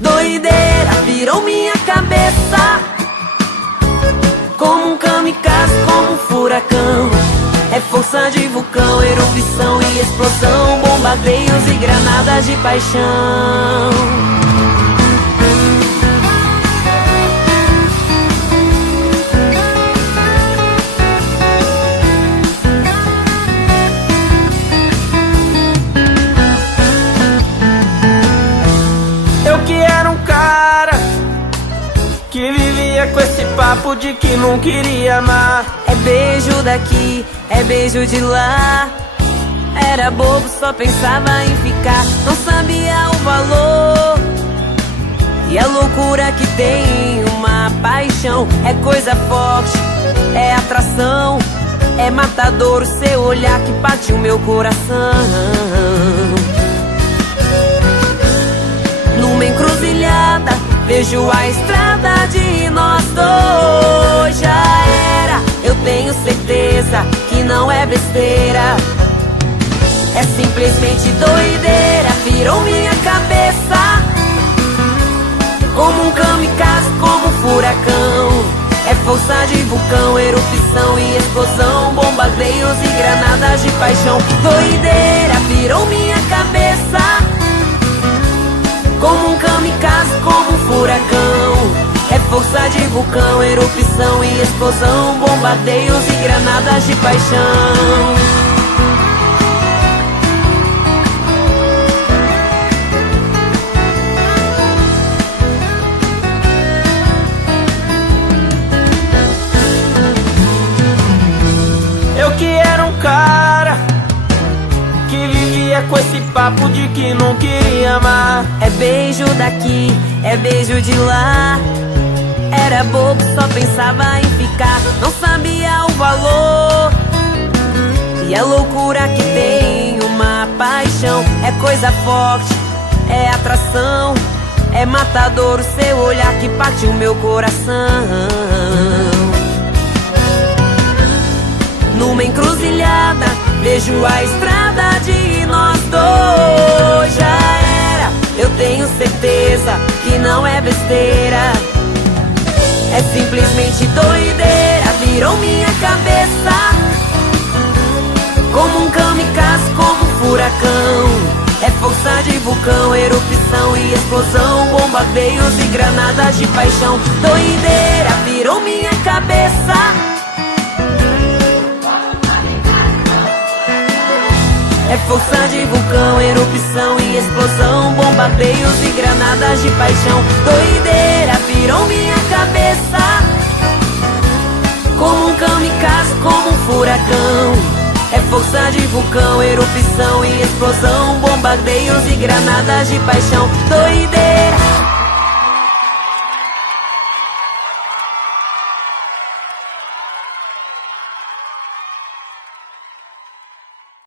Doideira virou minha cabeça, como um kamikaze, como um furacão. É força de vulcão, erupção e explosão, bombardeios e granadas de paixão. Eu que era um cara que vivia com esse papo de que não queria amar. É beijo daqui, é beijo de lá. Era bobo, só pensava em ficar, não sabia o valor e a loucura que tem uma paixão. É coisa forte, é atração, é matador o seu olhar que bate o meu coração. Numa encruzilhada, vejo a estrada de nós dois. Já era, eu tenho certeza que não é besteira. É simplesmente doideira, virou minha cabeça, como um kamikaze, como um furacão. É força de vulcão, erupção e explosão, bombardeios e granadas de paixão. Doideira virou minha cabeça, como um kamikaze, como um furacão. É força de vulcão, erupção e explosão, bombardeios e granadas de paixão. Eu que era um cara que vivia com esse papo de que não queria amar. É beijo daqui, é beijo de lá. Era bobo, só pensava em ficar, não sabia o valor e a loucura que tem uma paixão. É coisa forte, é atração, é matador o seu olhar que parte o meu coração. Numa encruzilhada, vejo a estrada de nós dois. Já era, eu tenho certeza que não é besteira. É simplesmente doideira, virou minha cabeça, como um kamikaze, como um furacão. É força de vulcão, erupção e explosão, bombardeios e granadas de paixão. Doideira virou minha cabeça, é força de vulcão, erupção e explosão, bombardeios e granadas de paixão. Doideira virou minha cabeça, como um kamikaze, como um furacão. É força de vulcão, erupção e explosão, bombardeios e granadas de paixão. Doideira